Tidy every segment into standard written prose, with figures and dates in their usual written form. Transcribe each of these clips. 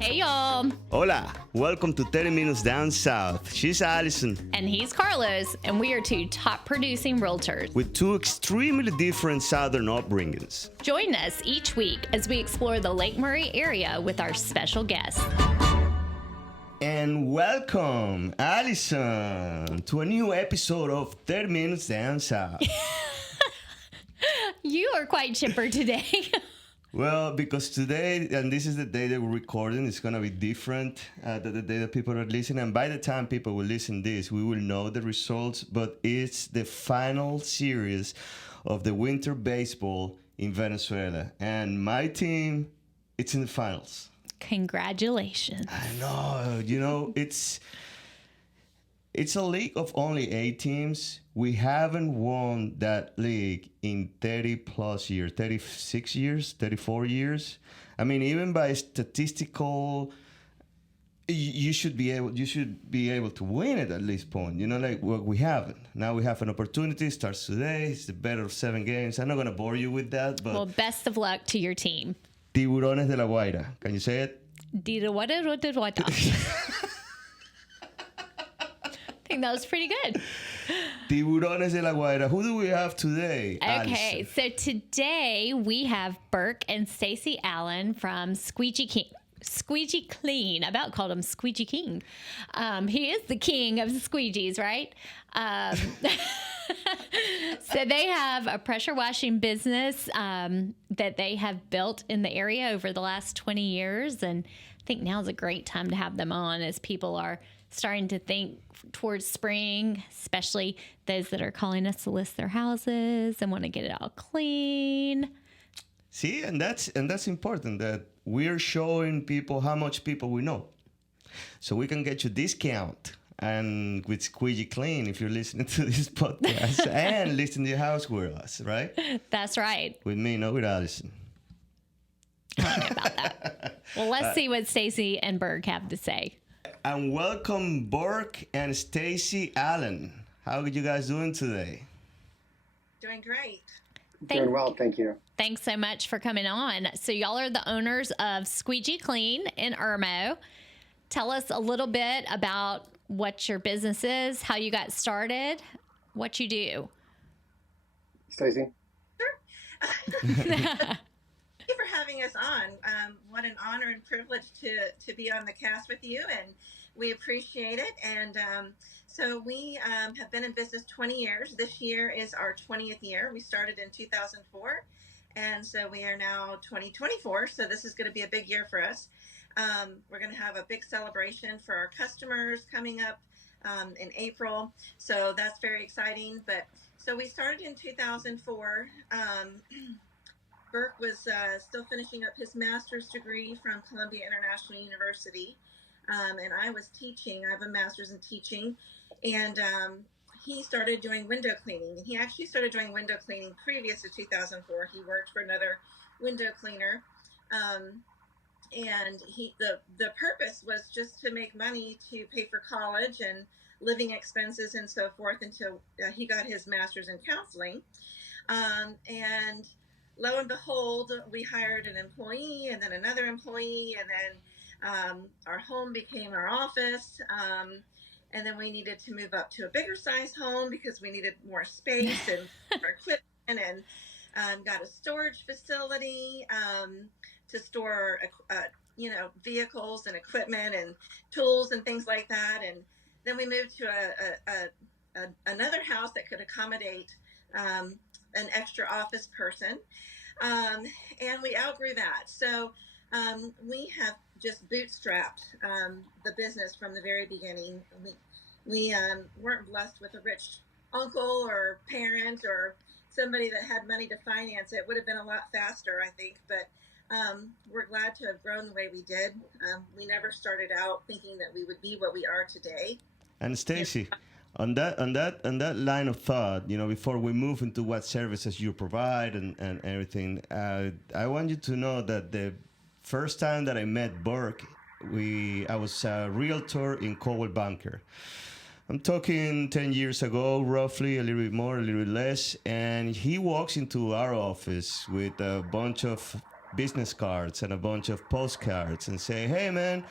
Hey, y'all. Hola, welcome to 30 Minutes Down South. She's Allison. And he's Carlos, and we are two top producing realtors. With two extremely different Southern upbringings. Join us each week as we explore the Lake Murray area with our special guests. And welcome, Allison, to a new episode of 30 Minutes Down South. You are quite chipper today. Well, because today, and this is the day that we're recording, it's going to be different than the day that people are listening. And by the time people will listen to this, we will know the results. But it's the final series of the winter baseball in Venezuela. And my team, it's in the finals. Congratulations. I know. You know, it's a league of only 8 teams. We haven't won that league in 30 plus years, 36 years, 34 years. I mean, even by statistical, you should be able to win it at least point. You know, like well, we haven't. Now we have an opportunity. It starts today. It's the better of 7 games. I'm not gonna bore you with that, but well, best of luck to your team. Tiburones de la Guaira. Can you say it? I think that was pretty good. Tiburones de la Guaira. Who do we have today? Okay, so today we have Burke and Stacey Allen from Squeegee Clean. I about called him Squeegee King. He is the king of the squeegees, right? So they have a pressure washing business that they have built in the area over the last 20 years. And I think now is a great time to have them on as people are starting to think towards spring, especially those that are calling us to list their houses and want to get it all clean. See, and that's important that we're showing people how much people we know. So we can get you discount and with Squeegee Clean if you're listening to this podcast and listing your house with us, right? That's right. With me, not with Allison. I don't know about that. Well, let's see what Stacey and Berg have to say. And welcome Burke and Stacey Allen. How are you guys doing today? Doing great. Doing well, thank you. Thanks so much for coming on. So y'all are the owners of Squeegee Clean in Irmo. Tell us a little bit about what your business is, how you got started, what you do. Stacey? Sure. Thank you for having us on. What an honor and privilege to be on the cast with you, and we appreciate it. And so we have been in business 20 years. This year is our 20th year. We started in 2004, and so we are now 2024, so this is going to be a big year for us. We're going to have a big celebration for our customers coming up in April, so that's very exciting. But so we started in 2004. Burke was still finishing up his master's degree from Columbia International University, and I was teaching. I have a master's in teaching, and he started doing window cleaning. He actually started doing window cleaning previous to 2004. He worked for another window cleaner, and the purpose was just to make money to pay for college and living expenses and so forth until he got his master's in counseling, and lo and behold, we hired an employee and then another employee, and then our home became our office. And then we needed to move up to a bigger size home because we needed more space and more equipment, and got a storage facility to store, vehicles and equipment and tools and things like that. And then we moved to another house that could accommodate an extra office person, and we outgrew that. So we have just bootstrapped the business from the very beginning. We weren't blessed with a rich uncle or parent or somebody that had money to finance it. It would have been a lot faster, I think, but we're glad to have grown the way we did. We never started out thinking that we would be what we are today. And Stacey, on that line of thought, before we move into what services you provide and everything, I want you to know that the first time that I met Burke, I was a realtor in Coldwell Banker. I'm talking 10 years ago, roughly, a little bit more, a little bit less, and he walks into our office with a bunch of business cards and a bunch of postcards and say, hey man,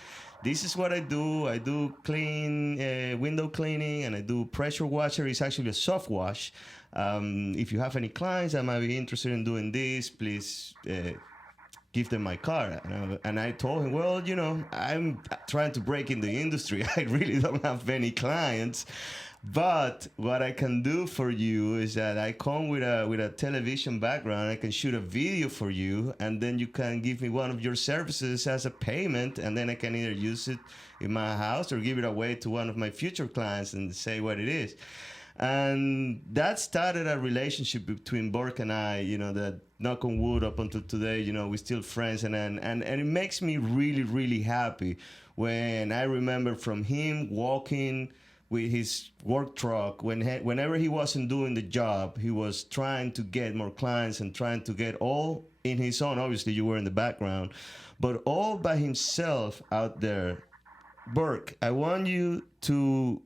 this is what I do. I do clean window cleaning and I do pressure washer. It's actually a soft wash. If you have any clients that might be interested in doing this, please give them my card. And I told him, well, you know, I'm trying to break in the industry. I really don't have any clients. But what I can do for you is that I come with a television background. I can shoot a video for you, and then you can give me one of your services as a payment, and then I can either use it in my house or give it away to one of my future clients and say what it is. And that started a relationship between Burke and I, you know, that knock on wood up until today, you know, we're still friends. And it makes me really, really happy when I remember from him walking with his work truck, whenever he wasn't doing the job, he was trying to get more clients and trying to get all in his own. Obviously, you were in the background, but all by himself out there. Burke, I want you to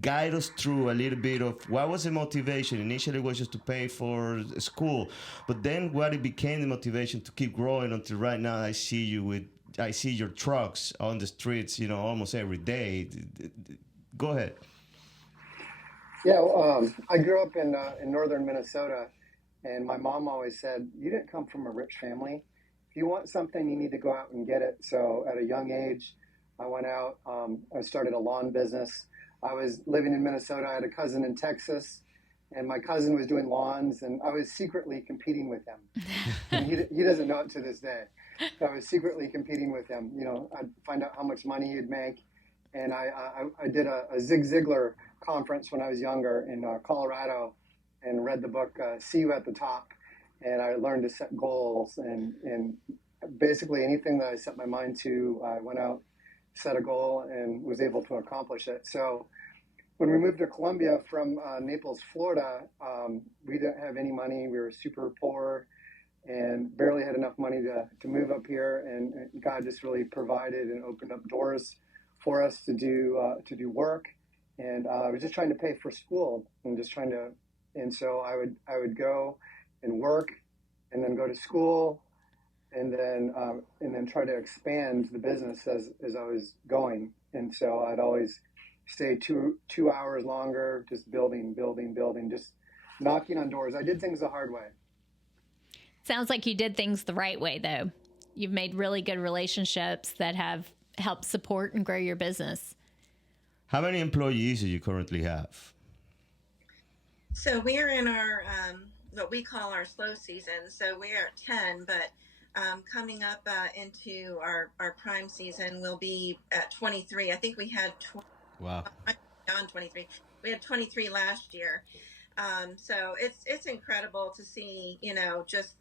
guide us through a little bit of what was the motivation. Initially it was just to pay for school, but then what it became the motivation to keep growing until right now I see your trucks on the streets, you know, almost every day. Go ahead. Yeah, I grew up in northern Minnesota, and my mom always said, you didn't come from a rich family. If you want something, you need to go out and get it. So at a young age, I went out, I started a lawn business. I was living in Minnesota. I had a cousin in Texas, and my cousin was doing lawns, and I was secretly competing with him. And he doesn't know it to this day. So I was secretly competing with him. You know, I'd find out how much money he'd make. And I did a Zig Ziglar conference when I was younger in Colorado and read the book, See You at the Top. And I learned to set goals. And basically anything that I set my mind to, I went out, set a goal, and was able to accomplish it. So when we moved to Columbia from Naples, Florida, we didn't have any money. We were super poor and barely had enough money to move up here. And God just really provided and opened up doors for us to do work. And I was just trying to pay for school and so I would go and work and then go to school and then try to expand the business as I was going. And so I'd always stay two hours longer, just building, just knocking on doors. I did things the hard way. Sounds like you did things the right way, though. You've made really good relationships that have helped support and grow your business. How many employees do you currently have? So we're in our what we call our slow season. So we are at 10, but coming up into our prime season, we'll be at 23. I think we had Wow. Beyond 23. We had 23 last year. So it's incredible to see, you know, just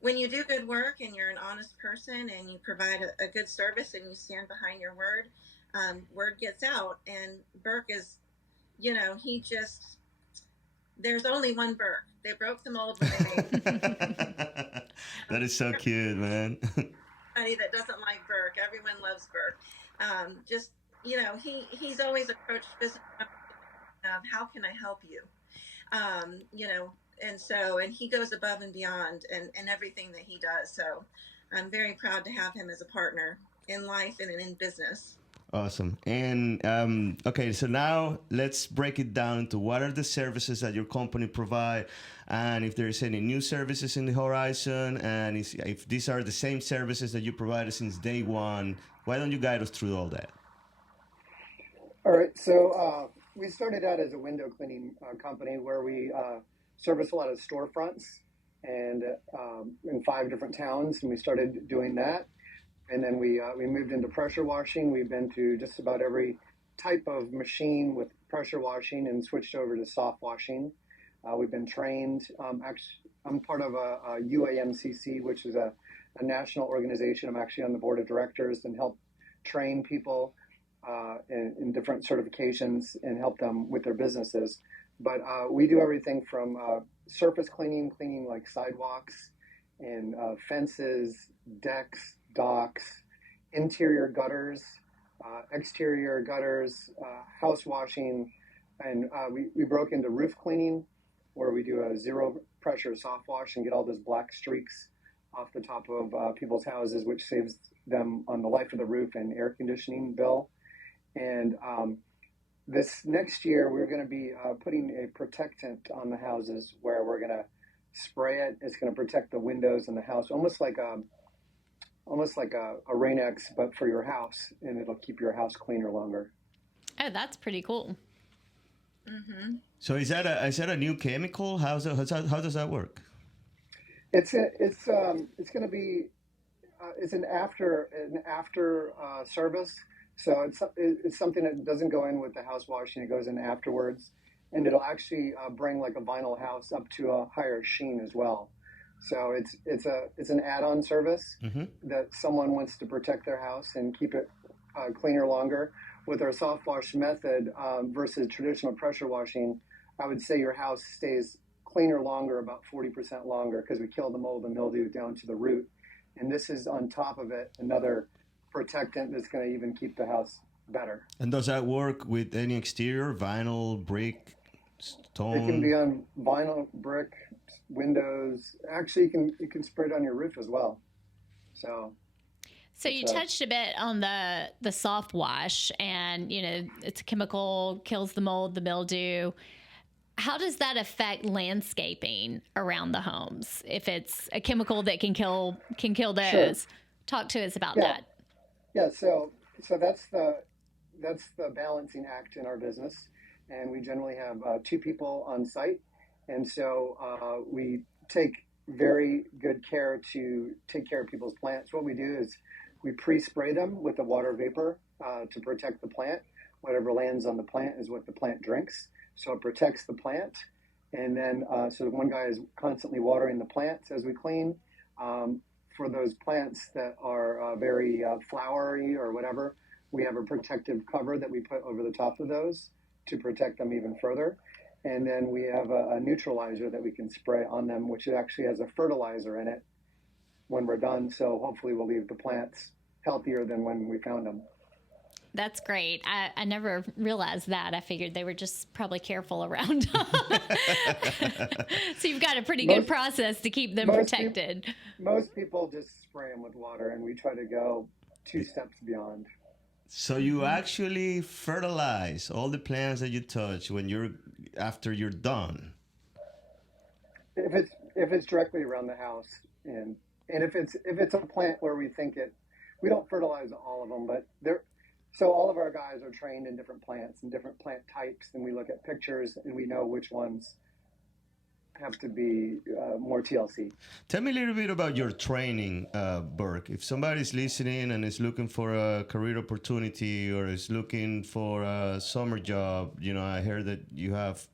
when you do good work and you're an honest person and you provide a good service and you stand behind your word, word gets out. And Burke is, you know, there's only one Burke. They broke the mold when they made That is so cute, man. Anybody that doesn't like Burke, everyone loves Burke. Just, you know, he's always approached business of how can I help you? You know, and he goes above and beyond and everything that he does. So I'm very proud to have him as a partner in life and in business. Awesome. And okay, so now let's break it down to what are the services that your company provide, and if there's any new services in the horizon, and if these are the same services that you provided since day one. Why don't you guide us through all that? All right. So we started out as a window cleaning company where we service a lot of storefronts and in 5 different towns, and we started doing that. And then we moved into pressure washing. We've been to just about every type of machine with pressure washing and switched over to soft washing. We've been trained. I'm part of a UAMCC, which is a national organization. I'm actually on the board of directors and help train people in different certifications and help them with their businesses. But we do everything from surface cleaning like sidewalks and fences, decks, docks, interior gutters, exterior gutters, house washing, and we broke into roof cleaning where we do a zero pressure soft wash and get all those black streaks off the top of people's houses, which saves them on the life of the roof and air conditioning bill. And this next year, we're going to be putting a protectant on the houses where we're going to spray it. It's going to protect the windows in the house, almost like a Rain-X, but for your house, and it'll keep your house cleaner longer. Oh, that's pretty cool. Mm-hmm. So is that a new chemical? How does that work? It's going to be it's an after service. So it's something that doesn't go in with the house washing. It goes in afterwards, and it'll actually bring like a vinyl house up to a higher sheen as well. So it's an add-on service that someone wants to protect their house and keep it cleaner longer. With our soft wash method versus traditional pressure washing, I would say your house stays cleaner longer, about 40% longer, because we kill the mold and mildew down to the root. And this is on top of it, another protectant that's going to even keep the house better. And does that work with any exterior, vinyl, brick, stone? It can be on vinyl, brick, windows. Actually, you can spray it on your roof as well. So you touched a bit on the soft wash, and it's a chemical, kills the mold, the mildew. How does that affect landscaping around the homes? If it's a chemical that can kill those, Sure. Talk to us about that. Yeah, so that's the balancing act in our business, and we generally have 2 people on site, and so we take very good care to take care of people's plants. What we do is we pre-spray them with the water vapor to protect the plant. Whatever lands on the plant is what the plant drinks, so it protects the plant. And then so one guy is constantly watering the plants as we clean. For those plants that are very flowery or whatever, we have a protective cover that we put over the top of those to protect them even further. And then we have a neutralizer that we can spray on them, which actually has a fertilizer in it when we're done. So hopefully we'll leave the plants healthier than when we found them. That's great. I never realized that. I figured they were just probably careful around. So you've got a pretty good process to keep them protected. Most people just spray them with water, and we try to go 2 steps beyond. So you actually fertilize all the plants that you touch after you're done. If it's directly around the house, and if it's a plant where we think we don't fertilize all of them, but so all of our guys are trained in different plants and different plant types, and we look at pictures and we know which ones have to be more TLC. Tell me a little bit about your training, Burke. If somebody's listening and is looking for a career opportunity or is looking for a summer job, I heard that you have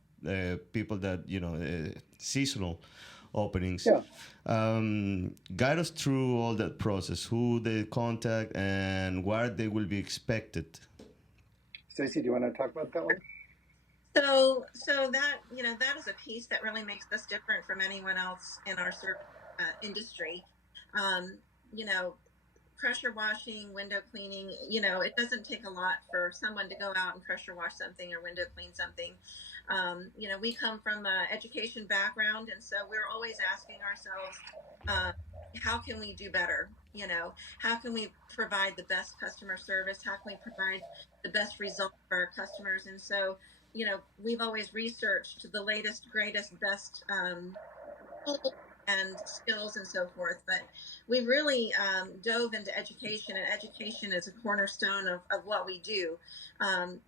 people that, seasonal openings. Yeah. Guide us through all that process, who they contact and what they will be expected. Stacey, do you want to talk about that one? So that that is a piece that really makes us different from anyone else in our industry. Pressure washing, window cleaning, it doesn't take a lot for someone to go out and pressure wash something or window clean something. We come from an education background, and so we're always asking ourselves, how can we do better? How can we provide the best customer service? How can we provide the best result for our customers? And so, we've always researched the latest, greatest, best tools and skills and so forth, but we really dove into education, and education is a cornerstone of what we do.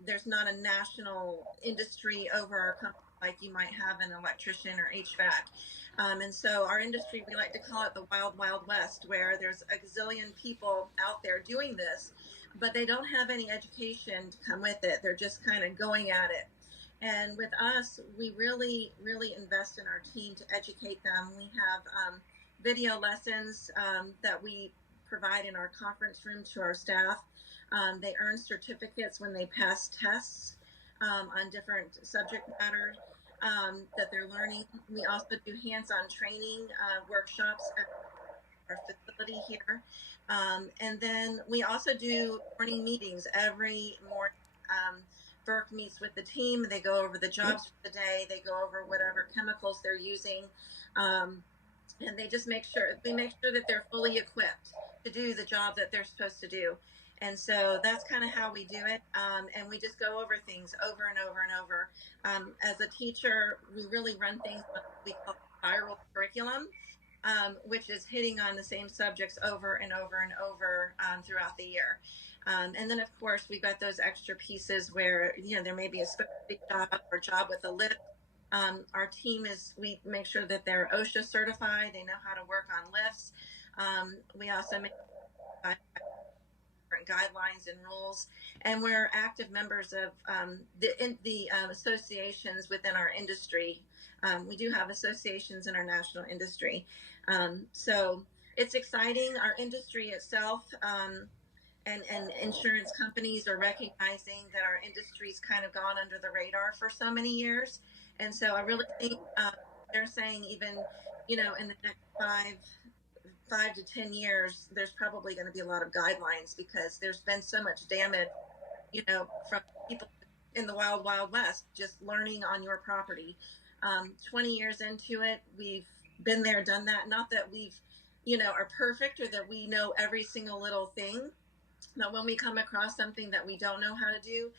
There's not a national industry over our company like you might have an electrician or HVAC. And so our industry, we like to call it the wild, wild west, where there's a gazillion people out there doing this, but they don't have any education to come with it. They're just kind of going at it. And with us, we really, really invest in our team to educate them. We have video lessons that we provide in our conference room to our staff. They earn certificates when they pass tests on different subject matters that they're learning. We also do hands-on training workshops at our facility here. And then we also do morning meetings every morning. Burke meets with the team. They go over the jobs for the day. They go over whatever chemicals they're using. and they just make sure that they're fully equipped to do the job that they're supposed to do. And so that's kind of how we do it. And we just go over things over and over and over. As a teacher, we really run things on what we call viral curriculum, which is hitting on the same subjects over and over and over throughout the year. And then, of course, we've got those extra pieces where, there may be a specific job or job with a lift. Our team we make sure that they're OSHA certified. They know how to work on lifts. We also make different guidelines and rules, and we're active members of the associations within our industry. We do have associations in our national industry, so it's exciting. Our industry itself. And insurance companies are recognizing that our industry's kind of gone under the radar for so many years. And so I really think they're saying even, in the next 5 to 10 years, there's probably going to be a lot of guidelines because there's been so much damage, from people in the wild, wild west, just learning on your property. 20 years into it, we've been there, done that. Not that we've, are perfect or that we know every single little thing. But when we come across something that we don't know how to do,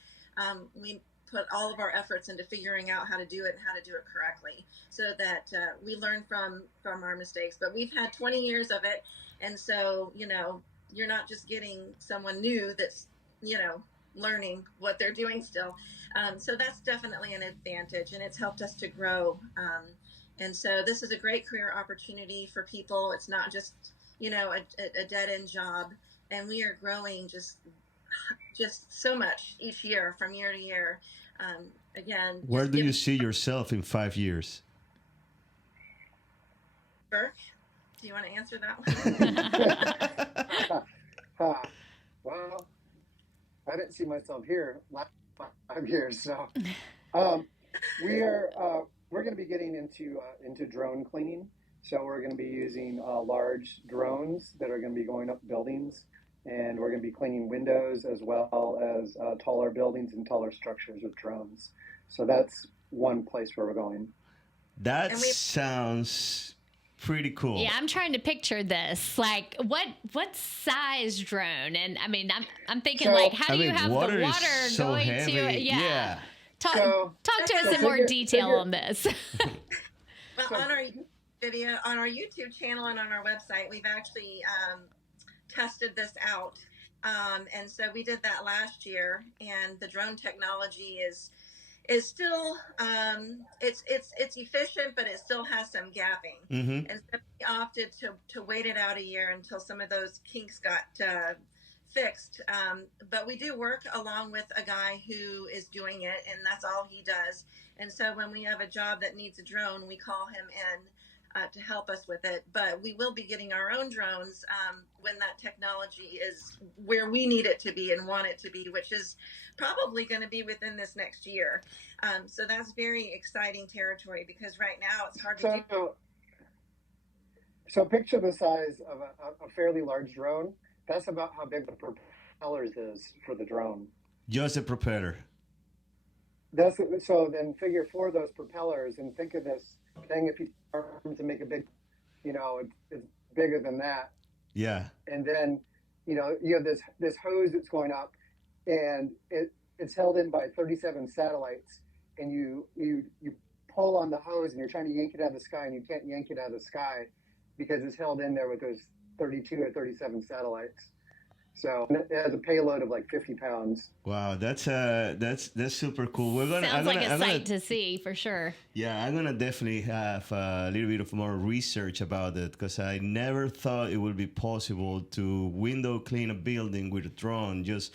we put all of our efforts into figuring out how to do it and how to do it correctly so that we learn from our mistakes. But we've had 20 years of it. And so, you're not just getting someone new that's, learning what they're doing still. So that's definitely an advantage, and it's helped us to grow. And so this is a great career opportunity for people. It's not just, a dead-end job. And we are growing just so much each year, from year to year. Again, where do you see yourself in 5 years? Burke, do you want to answer that one? Well, I didn't see myself here last 5 years, so we're going to be getting into drone cleaning. So we're going to be using large drones that are going to be going up buildings. And we're going to be cleaning windows as well as taller buildings and taller structures with drones. So that's one place where we're going. That sounds pretty cool. Yeah, I'm trying to picture this. Like, what size drone? And I mean, I'm thinking how do you have the water so going heavy. to it? Yeah. Talk to us in more detail on this. Well, on our video, on our YouTube channel, and on our website, we've actually tested this out, and so we did that last year. And the drone technology is still it's efficient, but it still has some gapping. Mm-hmm. And so we opted to wait it out a year until some of those kinks got fixed. But we do work along with a guy who is doing it, and that's all he does. And so when we have a job that needs a drone, we call him in to help us with it. But we will be getting our own drones when that technology is where we need it to be and want it to be, which is probably going to be within this next year. So that's very exciting territory, because right now it's hard to do. So picture the size of a fairly large drone. That's about how big the propellers is for the drone. Just a propeller. So then figure 4 of those propellers, and think of this thing, if you arm to make a big, it's bigger than that. Yeah. And then, you have this hose that's going up, and it's held in by 37 satellites, and you pull on the hose, and you're trying to yank it out of the sky, and you can't yank it out of the sky because it's held in there with those 32 or 37 satellites. So it has a payload of like 50 pounds. Wow, that's super cool. Sounds like a sight to see for sure. Yeah, I'm gonna definitely have a little bit of more research about it, because I never thought it would be possible to window clean a building with a drone. Just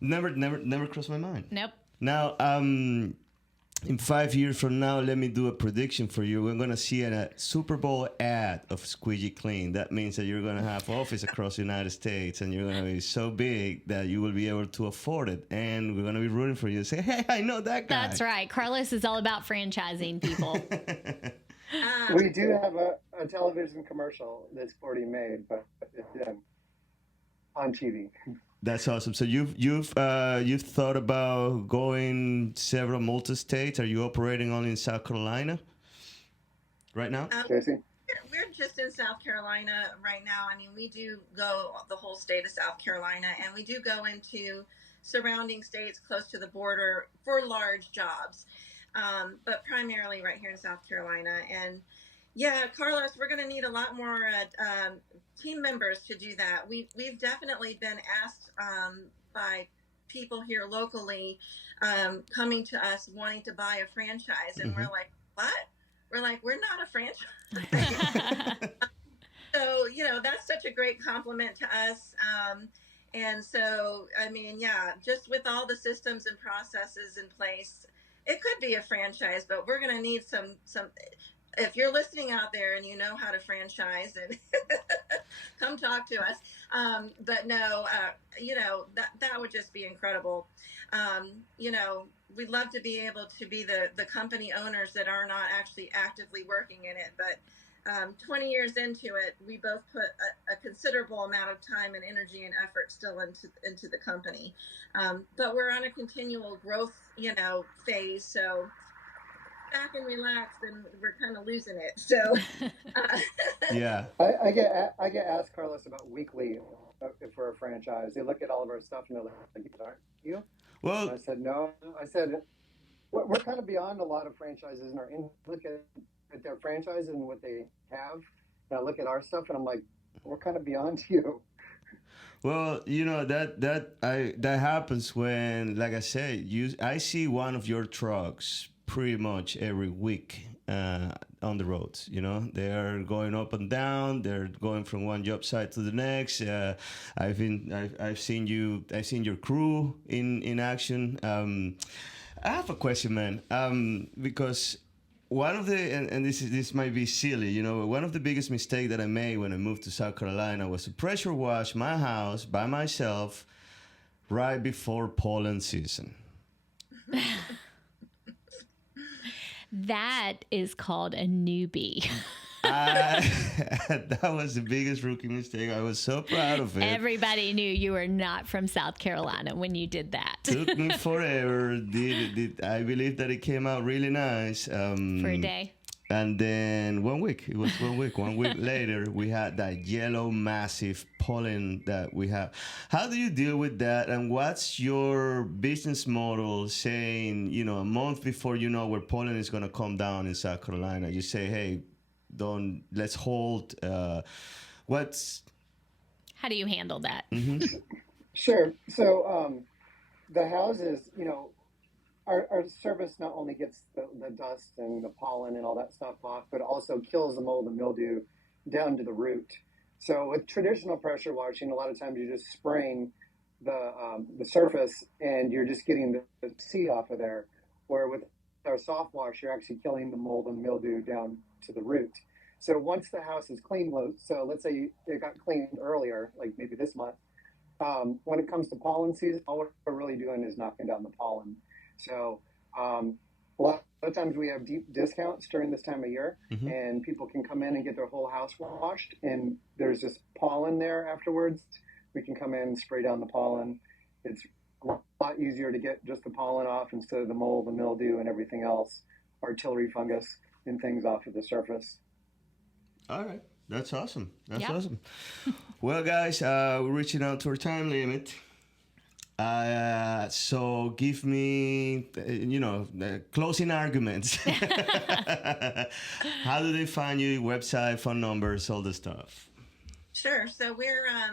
never crossed my mind. Nope. Now, in 5 years from now, let me do a prediction for you. We're going to see a Super Bowl ad of Squeegee Clean. That means that you're going to have office across the United States, and you're going to be so big that you will be able to afford it. And we're going to be rooting for you to say, hey, I know that guy. That's right. Carlos is all about franchising people. We do have a television commercial that's already made, but on TV. That's awesome. So you've thought about going several multi-states. Are you operating only in South Carolina right now? Tracy? we're just in South Carolina right now. I mean, we do go the whole state of South Carolina, and we do go into surrounding states close to the border for large jobs, but primarily right here in South Carolina. And yeah, Carlos, we're going to need a lot more team members to do that. We've definitely been asked by people here locally coming to us wanting to buy a franchise, and we're like, what? We're like, we're not a franchise. So, that's such a great compliment to us. And so, I mean, yeah, just with all the systems and processes in place, it could be a franchise, but we're going to need some. If you're listening out there and you know how to franchise, and come talk to us. But no, that would just be incredible. We'd love to be able to be the company owners that are not actually actively working in it, but 20 years into it, we both put a considerable amount of time and energy and effort still into the company. But we're on a continual growth, phase. So back and relax, and we're kind of losing it. So Yeah. I get asked, Carlos, about weekly if we're a franchise. They look at all of our stuff and they're like, aren't you? Well, And I said, no. I said, we're kind of beyond a lot of franchises in our look at their franchises and what they have. And I look at our stuff and I'm like, we're kind of beyond you. well, that happens when, like I said, I see one of your trucks pretty much every week on the roads. They are going up and down. They're going from one job site to the next. I've seen your crew in action. I have a question, man, because one of the and this might be silly, one of the biggest mistakes that I made when I moved to South Carolina was to pressure wash my house by myself right before pollen season. That is called a newbie. That was the biggest rookie mistake. I was so proud of it. Everybody knew you were not from South Carolina when you did that. Took me forever. I believe that it came out really nice. For a day. And then 1 week. It was 1 week. 1 week later, we had that yellow massive pollen that we have. How do you deal with that? And what's your business model saying, a month before where pollen is going to come down in South Carolina? You say, hey, let's hold. How do you handle that? Mm-hmm. Sure. So the houses, our service not only gets the dust and the pollen and all that stuff off, but also kills the mold and mildew down to the root. So with traditional pressure washing, a lot of times you're just spraying the surface and you're just getting the seed off of there. Where with our soft wash, you're actually killing the mold and mildew down to the root. So once the house is clean, so let's say it got cleaned earlier, like maybe this month, when it comes to pollen season, all we're really doing is knocking down the pollen. So a lot of times we have deep discounts during this time of year, and people can come in and get their whole house washed, and there's just pollen there afterwards. We can come in and spray down the pollen. It's a lot easier to get just the pollen off instead of the mold, the mildew, and everything else, artillery fungus and things off of the surface. All right. That's awesome. That's awesome. Well, guys, we're reaching out to our time limit. So give me, closing arguments. How do they find you? Website, phone numbers, all the stuff. Sure. So we're at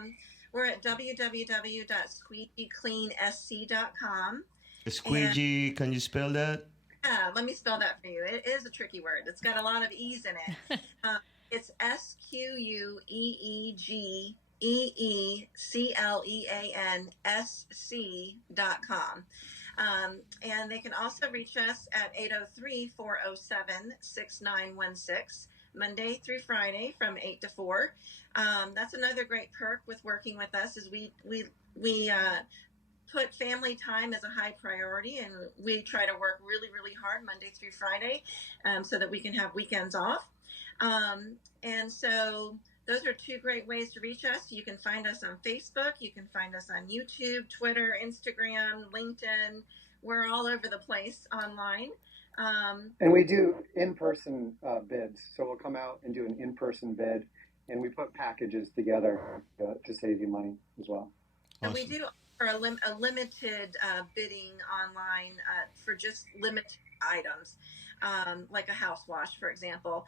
www.squeegeecleansc.com. Squeegee, can you spell that? Yeah, let me spell that for you. It is a tricky word. It's got a lot of E's in it. It's SqueegeeCleansc.com. And they can also reach us at 803-407-6916, Monday through Friday from 8 to 4. That's another great perk with working with us is we put family time as a high priority, and we try to work really, really hard Monday through Friday so that we can have weekends off. And so those are two great ways to reach us. You can find us on Facebook. You can find us on YouTube, Twitter, Instagram, LinkedIn. We're all over the place online. And we do in-person bids. So we'll come out and do an in-person bid, and we put packages together to save you money as well. And Awesome. we do offer a limited bidding online for just limited items, like a house wash, for example.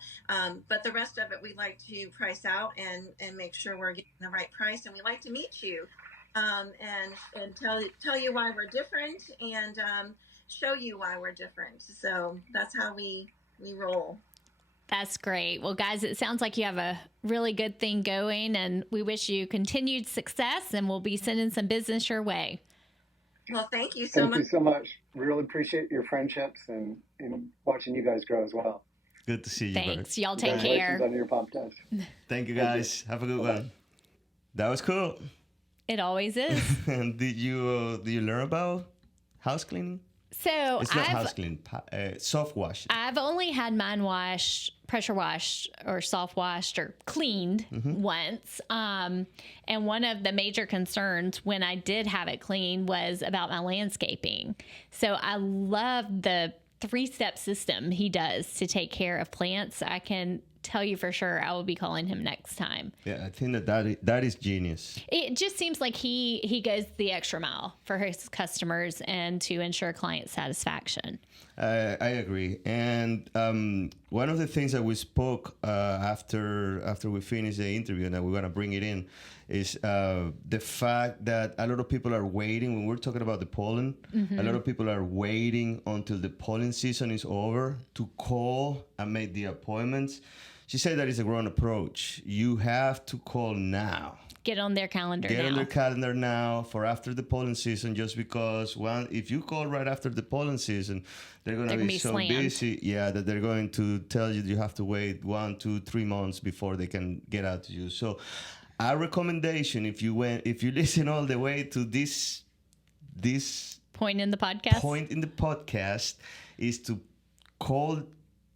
But the rest of it, we like to price out and make sure we're getting the right price. And we like to meet you and tell you why we're different and show you why we're different. So that's how we roll. That's great. Well, guys, it sounds like you have a really good thing going, and we wish you continued success, and we'll be sending some business your way. Well, thank you so much. Thank you so much. Really appreciate your friendships and watching you guys grow as well. Good to see you. Thanks. Bert. Y'all take care. Congratulations on your podcast. Thank you, guys. Have a good one. That was cool. It always is. And did you learn about house cleaning? So It's not house cleaning, soft wash. I've only had mine washed, pressure washed, or soft washed, or cleaned once. And one of the major concerns when I did have it cleaned was about my landscaping. So I love the 3-step system he does to take care of plants. I can tell you for sure I will be calling him next time. Yeah, I think that is genius. It just seems like he goes the extra mile for his customers and to ensure client satisfaction. I agree. And one of the things that we spoke after we finished the interview, and that we're going to bring it in, is the fact that a lot of people are waiting. When we're talking about the pollen, a lot of people are waiting until the pollen season is over to call and make the appointments. She said that is a wrong approach. You have to call now. Get on their calendar Get now. on their calendar now for after the pollen season, just because if you call right after the pollen season, they're going to be so slammed. busy, that they're going to tell you have to wait 1, 2, 3 months before they can get out to you. So our recommendation, if you listen all the way to this Point in the podcast. is to call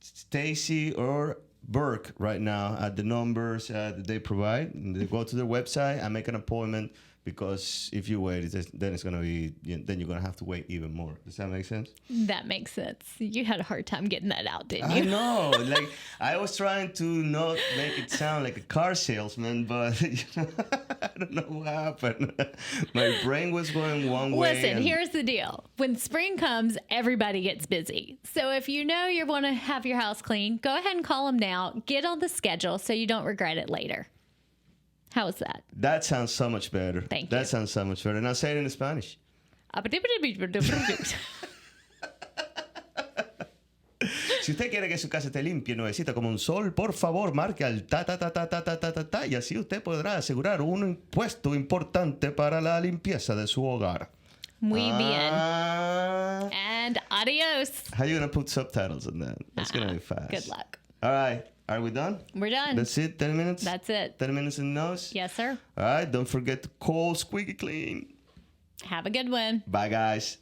Stacy or Burke right now at the numbers that they provide. And they go to their website and make an appointment, because if you wait, then it's going to be, then you're going to have to wait even more. Does that make sense? That makes sense. You had a hard time getting that out, didn't you? I know. Like, I was trying to not make it sound like a car salesman, but I don't know what happened. My brain was going one way. Listen, here's the deal. When spring comes, everybody gets busy. So if you know you want to have your house clean, go ahead and call them now. Get on the schedule so you don't regret it later. How was that? That sounds so much better. Thank you. That sounds so much better. Now say it in Spanish. Si usted quiere que su casa esté limpia y nuevecita como un sol, por favor, marque al ta, y así usted podrá asegurar un impuesto importante para la limpieza de su hogar. Muy bien. And adios. How are you going to put subtitles on that? That's going to be fast. Good luck. All right. Are we done? We're done. That's it? 10 minutes? That's it. 10 minutes in the nose? Yes, sir. All right. Don't forget to call Squeegee Clean. Have a good one. Bye, guys.